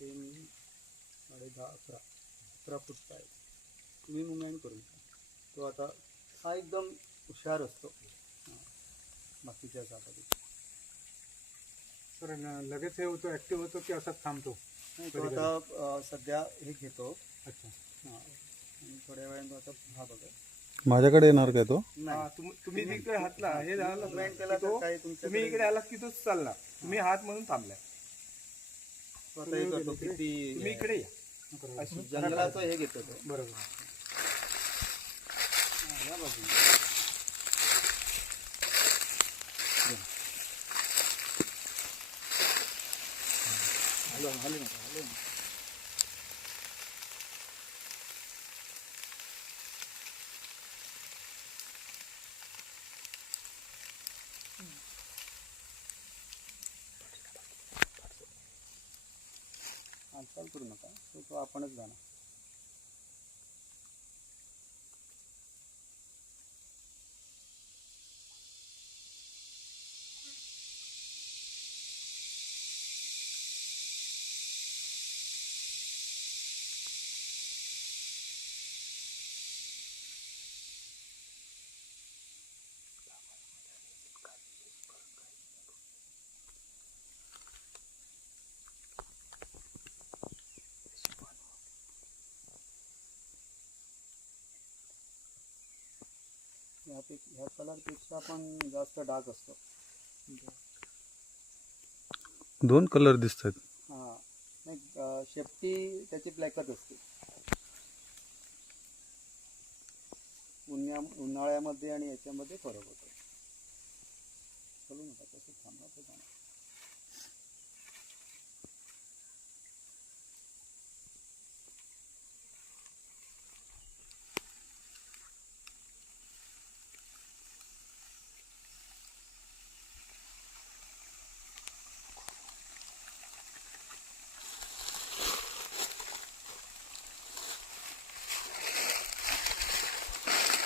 Bye दहा अकरा अकरा फूटचा आहे तुम्ही मुवमेंट करू शकता तो आता हा एकदम हुशार असतो. बाकीच्या तर न- लगेच हे होतो ऍक्टिव्ह होतो की असाच थांबतो? नाही, तो आता सध्या हे घेतो. अच्छा. हा. थोड्या वेळाने तो आता हा बघा माझ्याकडे येणार काय तो? नाही. हा, तुम- तुम्ही इकडे हात ना हे झालं तुम्ही इकडे आलात की तोच चालला. तुम्ही हात म्हणून थांबलाय. तो आता हे करतो किती तुम्ही इकडे या बरोबर. अशी जंगलाचं हे घेतो तो बरोबर हा, या बाजूने हॅलो हॅलो नका हॅलो हालचाल करू नका तो तो आपणच जाणार. यापेक्षा ह्या कलरपेक्षा पण जास्त डार्क असतो. दोन कलर दिसत आहेत हां. नाही अं, शेपटी त्याची ब्लॅकच असते. उन्ह्या उन्हाळ्यामध्ये आणि याच्यामध्ये फरक होतो. चलू नका तसं थांबा ते